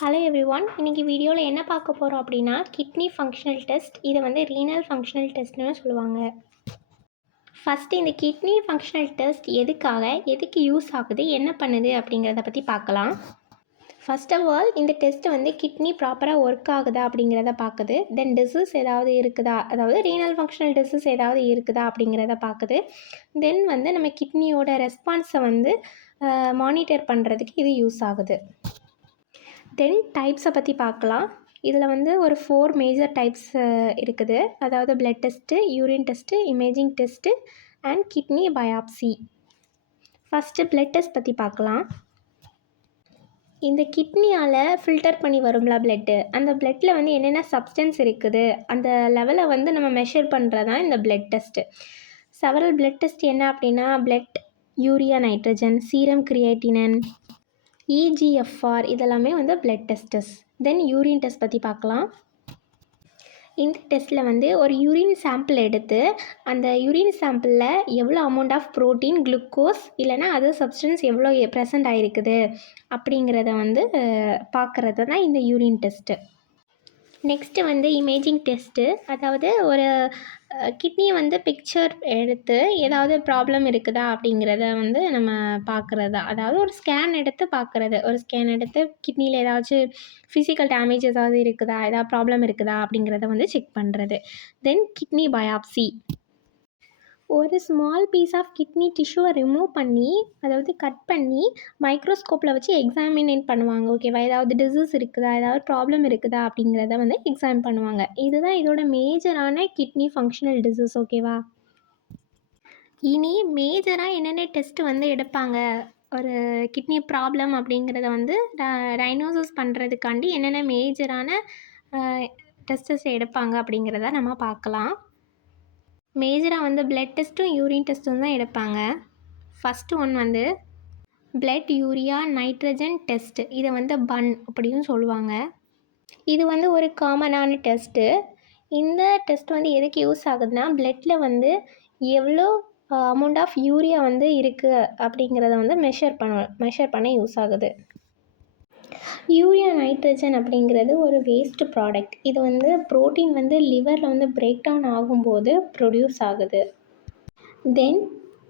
Hello everyone, இன்றைக்கி வீடியோவில் என்ன பார்க்க போகிறோம் அப்படின்னா கிட்னி ஃபங்க்ஷனல் டெஸ்ட். இதை வந்து ரீனல் ஃபங்க்ஷனல் டெஸ்ட்னு சொல்லுவாங்க. ஃபஸ்ட்டு இந்த கிட்னி ஃபங்க்ஷனல் டெஸ்ட் எதுக்கு யூஸ் ஆகுது, என்ன பண்ணுது அப்படிங்கிறத பற்றி பார்க்கலாம். ஃபர்ஸ்ட் ஆஃப் ஆல் இந்த டெஸ்ட்டு வந்து கிட்னி ப்ராப்பராக ஒர்க் ஆகுதா அப்படிங்கிறத பார்க்குது. தென் டிசீஸ் ஏதாவது இருக்குதா, அதாவது ரீனல் ஃபங்க்ஷனல் டிசீஸ் ஏதாவது இருக்குதா அப்படிங்கிறத பார்க்குது. தென் வந்து நம்ம கிட்னியோட ரெஸ்பான்ஸை வந்து மானிட்டர் பண்ணுறதுக்கு இது யூஸ் ஆகுது. தென் டைப்ஸை பற்றி பார்க்கலாம். இதில் வந்து ஒரு 4 மேஜர் டைப்ஸ் இருக்குது. அதாவது blood test, urine test, imaging test and kidney biopsy. First blood test பற்றி பார்க்கலாம். இந்த கிட்னியால் ஃபில்டர் பண்ணி வரும்ல பிளட்டு, அந்த பிளட்டில் வந்து என்னென்ன சப்ஸ்டன்ஸ் இருக்குது அந்த லெவலை வந்து நம்ம மெஷர் பண்ணுறது தான் இந்த blood test. Several blood test என்ன அப்படின்னா blood urea nitrogen, serum creatinine, EGFR இதெல்லாமே வந்து blood tests. Then urine test பற்றி பார்க்கலாம். இந்த டெஸ்ட்டில் வந்து ஒரு யூரின் சாம்பிள் எடுத்து அந்த யூரின் சாம்பிளில் எவ்வளோ அமௌண்ட் ஆஃப் ப்ரோட்டீன், குளுக்கோஸ் இல்லைனா அதர் சப்ஸ்டன்ஸ் எவ்வளோ ப்ரெசண்ட் ஆகிருக்குது அப்படிங்கிறத வந்து பார்க்குறது தான் இந்த யூரின் டெஸ்ட்டு. நெக்ஸ்ட்டு வந்து இமேஜிங் டெஸ்ட்டு. அதாவது ஒரு கிட்னியை வந்து பிக்சர் எடுத்து ஏதாவது ப்ராப்ளம் இருக்குதா அப்படிங்கிறத வந்து நம்ம பார்க்குறது. அதாவது ஒரு ஸ்கேன் எடுத்து பார்க்குறது. ஒரு ஸ்கேன் எடுத்து கிட்னியில் ஏதாச்சும் ஃபிசிக்கல் டேமேஜ் ஏதாவது இருக்குதா, ஏதாவது ப்ராப்ளம் இருக்குதா அப்படிங்கிறத வந்து செக் பண்ணுறது. Then kidney biopsy. ஒரு ஸ்மால் பீஸ் ஆஃப் கிட்னி டிஷ்யூவை ரிமூவ் பண்ணி, அதாவது கட் பண்ணி மைக்ரோஸ்கோப்பில் வச்சு எக்ஸாமினேட் பண்ணுவாங்க. ஓகேவா, ஏதாவது டிசீஸ் இருக்குதா, ஏதாவது ப்ராப்ளம் இருக்குதா அப்படிங்கிறத வந்து எக்ஸாமின் பண்ணுவாங்க. இதுதான் இதோட மேஜரான கிட்னி ஃபங்க்ஷனல் டிசீஸ். ஓகேவா, இனி மேஜராக என்னென்ன டெஸ்ட் வந்து எடுப்பாங்க ஒரு கிட்னி ப்ராப்ளம் அப்படிங்கிறத வந்து டயக்னோசிஸ் பண்ணுறதுக்காண்டி என்னென்ன மேஜரான டெஸ்டஸ் எடுப்பாங்க அப்படிங்கிறத நம்ம பார்க்கலாம். மேஜராக வந்து பிளட் டெஸ்ட்டும் யூரின் டெஸ்ட்டும் தான் எடுப்பாங்க. ஃபஸ்ட்டு ஒன் வந்து பிளட் யூரியா நைட்ரஜன் டெஸ்ட்டு. இதை வந்து பன் அப்படின்னு சொல்லுவாங்க. இது வந்து ஒரு காமனான டெஸ்ட்டு. இந்த டெஸ்ட் வந்து எதுக்கு யூஸ் ஆகுதுன்னா பிளட்டில் வந்து எவ்வளோ அமௌண்ட் ஆஃப் யூரியா வந்து இருக்குது அப்படிங்கிறத வந்து மெஷர் பண்ண யூஸ் ஆகுது. யூரியா நைட்ரஜன் அப்படிங்கிறது ஒரு வேஸ்ட் ப்ராடக்ட். இது வந்து ப்ரோட்டீன் வந்து லிவரில் வந்து பிரேக் டவுன் ஆகும்போது ப்ரொடியூஸ் ஆகுது. தென்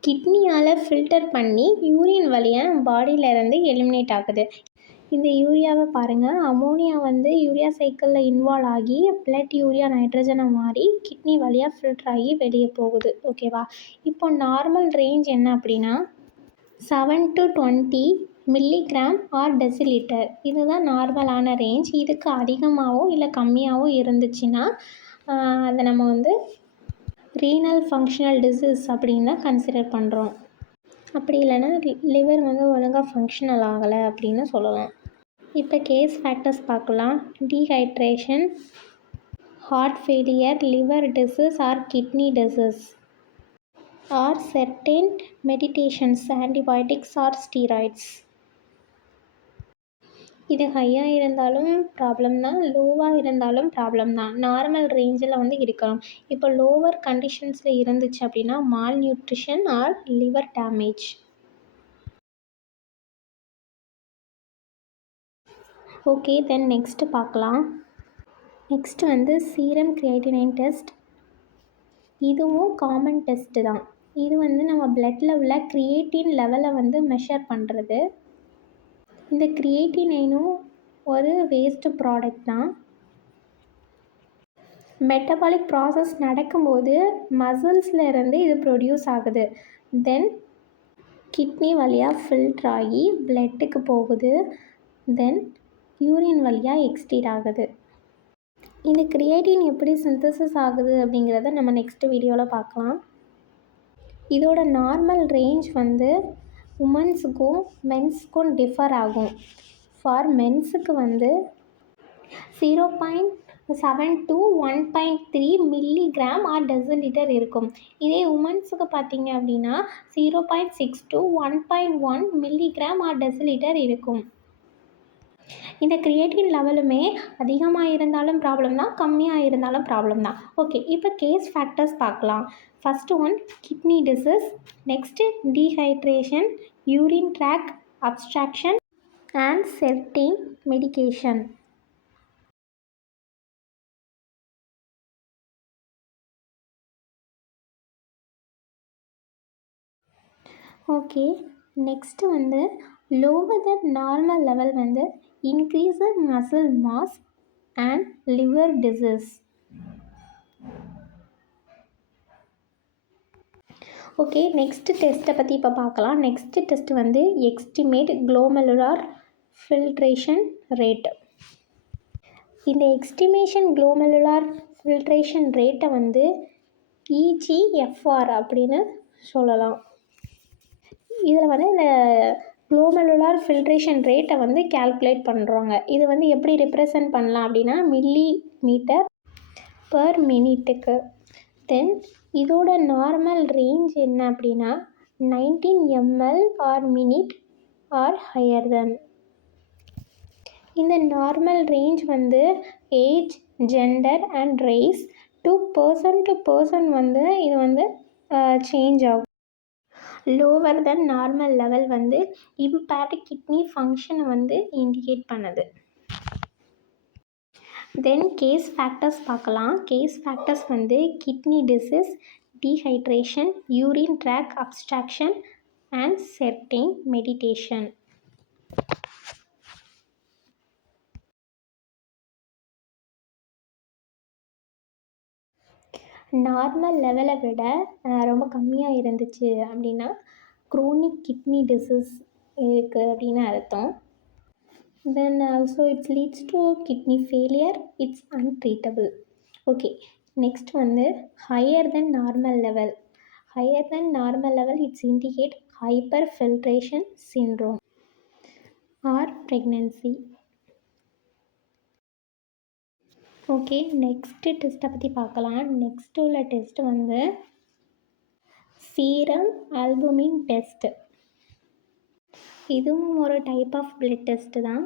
கிட்னியால் ஃபில்டர் பண்ணி யூரின் வழியாக பாடியிலேருந்து எலிமினேட் ஆகுது. இந்த யூரியாவை பாருங்கள், அமோனியா வந்து யூரியா சைக்கிளில் இன்வால்வ் ஆகி பிளட் யூரியா நைட்ரஜனை மாறி கிட்னி வழியாக ஃபில்டர் ஆகி வெளியே போகுது. ஓகேவா, இப்போ நார்மல் ரேஞ்ச் என்ன அப்படின்னா 7 to 20 மில்லிகிராம் ஆர் டெசிலிட்டர். இதுதான் நார்மலான ரேஞ்ச். இதுக்கு அதிகமாகவோ இல்லை கம்மியாகவோ இருந்துச்சுன்னா அதை நம்ம வந்து ரீனல் ஃபங்க்ஷனல் டிசீஸ் அப்படின்னு தான் கன்சிடர் பண்ணுறோம். அப்படி இல்லைன்னா லிவர் வந்து ஒழுங்காக ஃபங்க்ஷனல் ஆகலை அப்படின்னு சொல்லலாம். இப்போ கேஸ் ஃபேக்டர்ஸ் பார்க்கலாம். Dehydration, heart failure, liver disease or kidney disease or certain medications, antibiotics or steroids. இது ஹையாக இருந்தாலும் ப்ராப்ளம் தான், லோவாக இருந்தாலும் ப்ராப்ளம் தான். நார்மல் ரேஞ்சில் வந்து இருக்கணும். இப்போ லோவர் கண்டிஷன்ஸில் இருந்துச்சு அப்படின்னா mall nutrition or liver damage. Okay, then next பார்க்கலாம். நெக்ஸ்ட்டு வந்து சீரம் கிரியேட்டினைன் டெஸ்ட். இதுவும் காமன் டெஸ்ட்டு தான். இது வந்து நம்ம பிளட்டில் உள்ள கிரியேட்டின் லெவலை வந்து மெஷர் பண்ணுறது. இந்த கிரியேட்டினைனும் ஒரு வேஸ்ட்டு ப்ராடக்ட் தான். மெட்டபாலிக் ப்ராசஸ் நடக்கும்போது மசில்ஸில் இருந்து இது ப்ரொடியூஸ் ஆகுது. தென் கிட்னி வழியாக ஃபில்டர் ஆகி பிளட்டுக்கு போகுது. தென் யூரின் வழியாக எக்ஸ்டீட் ஆகுது. இந்த கிரியேட்டின் எப்படி சிந்தசிஸ் ஆகுது அப்படிங்கிறத நம்ம நெக்ஸ்ட் வீடியோவில் பார்க்கலாம். இதோட நார்மல் ரேஞ்ச் வந்து உமன்ஸுக்கும் மென்ஸுக்கும் டிஃபர் ஆகும். ஃபார் மென்ஸுக்கு வந்து 0.7 to 1.3 மில்லிகிராம் ஆர் டெசிலிட்டர் இருக்கும். இதே உமன்ஸுக்கு பார்த்தீங்க அப்படின்னா 0.6 to 1.1 மில்லிகிராம் ஆர் டெசிலிட்டர் இருக்கும். இந்த கிரியேட்டின் லெவலுமே அதிகமாக இருந்தாலும் ப்ராப்ளம் தான், கம்மியாக இருந்தாலும் ப்ராப்ளம் தான். ஓகே, இப்போ கேஸ் ஃபேக்டர்ஸ் பார்க்கலாம். First one kidney disease, next dehydration, urine tract obstruction, and certain medication. Okay, next வந்து லோவர் தென் நார்மல் லெவல் வந்து increase muscle mass and liver disease. Okay, next டெஸ்ட்டை பற்றி இப்போ பார்க்கலாம். நெக்ஸ்ட்டு டெஸ்ட் வந்து estimate glomerular filtration rate. இந்த estimation glomerular filtration ரேட்டை வந்து இஜிஎஃப்ஆர் அப்படின்னு சொல்லலாம். இதில் வந்து இந்த குளோமெருலார் ஃபில்ட்ரேஷன் ரேட்டை வந்து கால்குலேட் பண்ணுறாங்க. இது வந்து எப்படி ரெப்ரசன்ட் பண்ணலாம் அப்படின்னா மில்லி மீட்டர் பர் மினிட்டுக்கு. தென் இதோட நார்மல் ரேஞ்ச் என்ன அப்படின்னா 19 ml or minute or higher then. இந்த நார்மல் ரேஞ்ச் வந்து age, gender and race to person வந்து இது வந்து சேஞ்ச் ஆகும். லோவர் தென் நார்மல் லெவல் வந்து இம்பேர்டு கிட்னி ஃபங்க்ஷனை வந்து இண்டிகேட் பண்ணுது. தென் கேஸ் ஃபேக்டர்ஸ் பார்க்கலாம். கேஸ் ஃபேக்டர்ஸ் வந்து kidney disease, dehydration, urine tract obstruction and certain meditation. Normal லெவலை விட ரொம்ப கம்மியாக இருந்துச்சு அப்படின்னா க்ரோனிக் கிட்னி டிசீஸ் இருக்குது அப்படின்னு அர்த்தம். Then also it's leads to kidney failure, it's untreatable. Okay, next வந்து higher than normal level. Higher than normal level it's indicate hyperfiltration syndrome or pregnancy. Okay, next டெஸ்ட்டை பற்றி பார்க்கலாம். Next உள்ள test வந்து serum albumin test. இதுவும் ஒரு type of blood test தான்.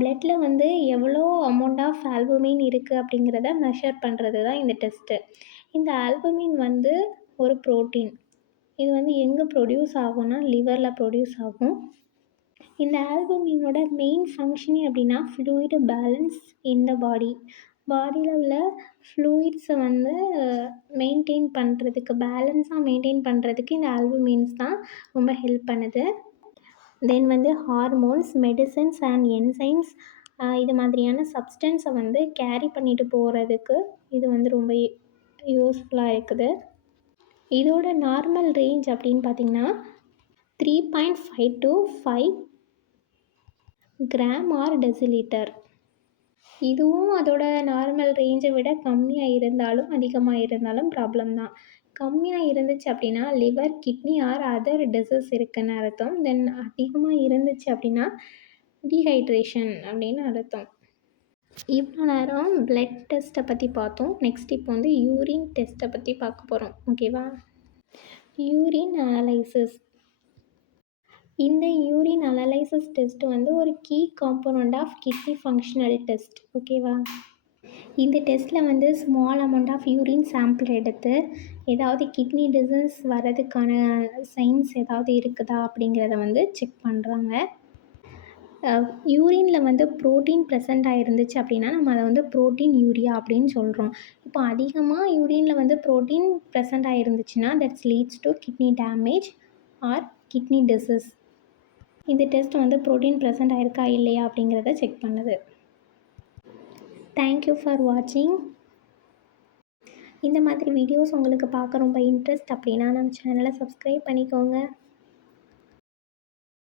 பிளட்டில் வந்து எவ்வளோ அமௌண்ட் ஆஃப் ஆல்புமின் இருக்குது அப்படிங்கிறத மெஷர் பண்ணுறது தான் இந்த டெஸ்ட்டு. இந்த ஆல்புமின் வந்து ஒரு ப்ரோட்டீன். இது வந்து எங்கே ப்ரொடியூஸ் ஆகும்னா லிவரில் ப்ரொடியூஸ் ஆகும். இந்த ஆல்புமினோட மெயின் ஃபங்க்ஷனே அப்படின்னா ஃப்ளூயிட் பேலன்ஸ் இன் த பாடியில் உள்ள ஃப்ளூயிட்ஸை வந்து மெயின்டைன் பண்ணுறதுக்கு, பேலன்ஸாக மெயின்டைன் பண்ணுறதுக்கு இந்த ஆல்புமின்ஸ் தான் ரொம்ப ஹெல்ப் பண்ணுது. தென் வந்து ஹார்மோன்ஸ், மெடிசன்ஸ் அண்ட் என்சைம்ஸ் இது மாதிரியான சப்ஸ்டன்ஸை வந்து கேரி பண்ணிட்டு போகிறதுக்கு இது வந்து ரொம்ப யூஸ்ஃபுல்லாக இருக்குது. இதோட நார்மல் ரேஞ்ச் அப்படின்னு பார்த்திங்கன்னா 3.5 to 5 கிராம் ஆர் டெசிலிட்டர். இதுவும் அதோட நார்மல் ரேஞ்சை விட கம்மியாக இருந்தாலும் அதிகமாக இருந்தாலும் ப்ராப்ளம் தான். கம்மியாக இருந்துச்சு அப்படின்னா liver, kidney or other disease இருக்குன்னு அர்த்தம். தென் அதிகமாக இருந்துச்சு அப்படின்னா டீஹைட்ரேஷன் அப்படின்னு அர்த்தம். இவ்வளோ நேரம் பிளட் டெஸ்ட்டை பற்றி பார்த்தோம். நெக்ஸ்ட் இப்போ வந்து யூரின் டெஸ்ட்டை பற்றி பார்க்க போகிறோம். ஓகேவா? Urine analysis. இந்த யூரின் அனலைசிஸ் டெஸ்ட் வந்து ஒரு key component of kidney functional test. ஓகேவா? இந்த டெஸ்ட்டில் வந்து small amount of urine sample எடுத்து ஏதாவது கிட்னி டிசீஸ் வர்றதுக்கான சைன்ஸ் ஏதாவது இருக்குதா அப்படிங்கிறத வந்து செக் பண்ணுறாங்க. யூரினில் வந்து ப்ரோட்டீன் ப்ரெசண்ட் ஆகிருந்துச்சு அப்படின்னா நம்ம அதை வந்து ப்ரோட்டீன் யூரியா அப்படின்னு சொல்கிறோம். இப்போ அதிகமாக யூரினில் வந்து ப்ரோட்டீன் ப்ரெசண்ட் ஆகிருந்துச்சுன்னா that's leads to kidney damage or kidney disease. இந்த டெஸ்ட் வந்து ப்ரோட்டீன் ப்ரெசண்ட் ஆகிருக்கா இல்லையா அப்படிங்கிறத செக் பண்ணுது. தேங்க்யூ ஃபார் வாட்சிங். இந்த மாதிரி வீடியோஸ் உங்களுக்கு பார்க்க ரொம்ப இன்ட்ரெஸ்ட் அப்படின்னா நம்ம சேனலை சப்ஸ்கிரைப் பண்ணிக்கோங்க.